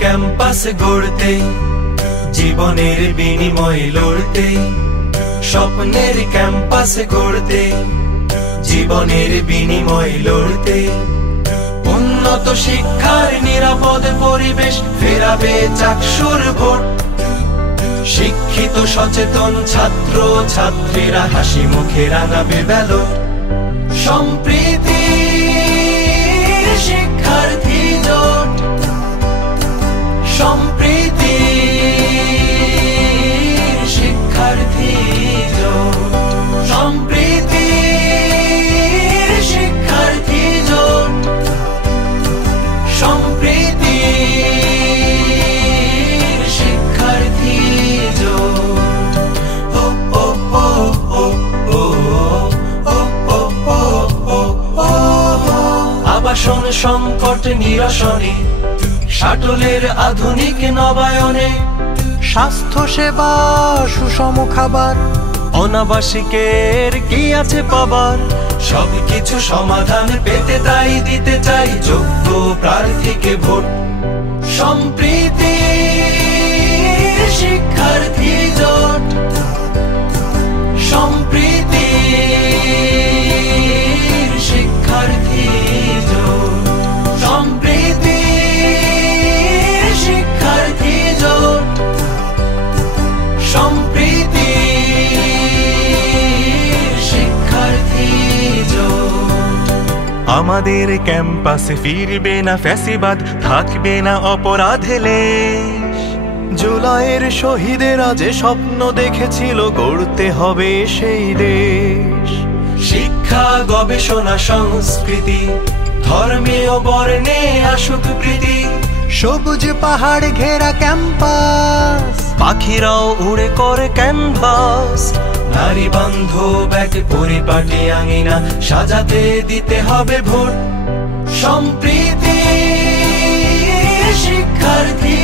Campus গড়তে, জীবনের বিনিময়ে লড়তে, স্বপ্নের ক্যাম্পাস গড়তে, জীবনের বিনিময়ে লড়তে, উন্নত শিক্ষার নিরাপদ পরিবেশ ফেরাবে চাকসুর ভোট। শিক্ষিত সচেতন ছাত্র ছাত্রীরা হাসি মুখে রাঙাবে ব্যালট। সম্প্রীতি শিক্ষার্থী জোট, সম্প্রীতি শিক্ষার্থী জোট, সম্প্রীতি শিক্ষার্থী জোট, সম্প্রীতি শিক্ষার্থী জোট। আবাসন সংকট নিরসনে, শাটলের আধুনিক নবায়নে, স্বাস্থ্য সেবা সুষম খাবার, অনাবাসিকের কি আছে পাবার, সবকিছু সমাধান পেতে তাই দিতে চাই যোগ্য প্রার্থীকে ভোট। সম্প্রীতি শিক্ষার্থী জোট, সম্প্রীতি শিক্ষার্থী জোট, সম্প্রীতি শিক্ষার্থী জোট, সম্প্রীতি শিক্ষার্থী জোট। আমাদের ক্যাম্পাসে ফিরবে না ফ্যাসিবাদ, থাকবে না অপরাধে লেশ। জুলাইয়ের শহীদেরা যে স্বপ্ন দেখেছিল গড়তে হবে সেই দেশ। শিক্ষা গবেষণা সংস্কৃতি, ধর্মীয় বর্ণে আসুক প্রীতি, সবুজ পাহাড় ঘেরা ক্যাম্পাস, পাখিরাও উড়ে করে ক্যানভাস। নারী বান্ধব এক পরিপাটি আঙিনা সাজাতে দিতে হবে ভোট। সম্প্রীতি শিক্ষার্থী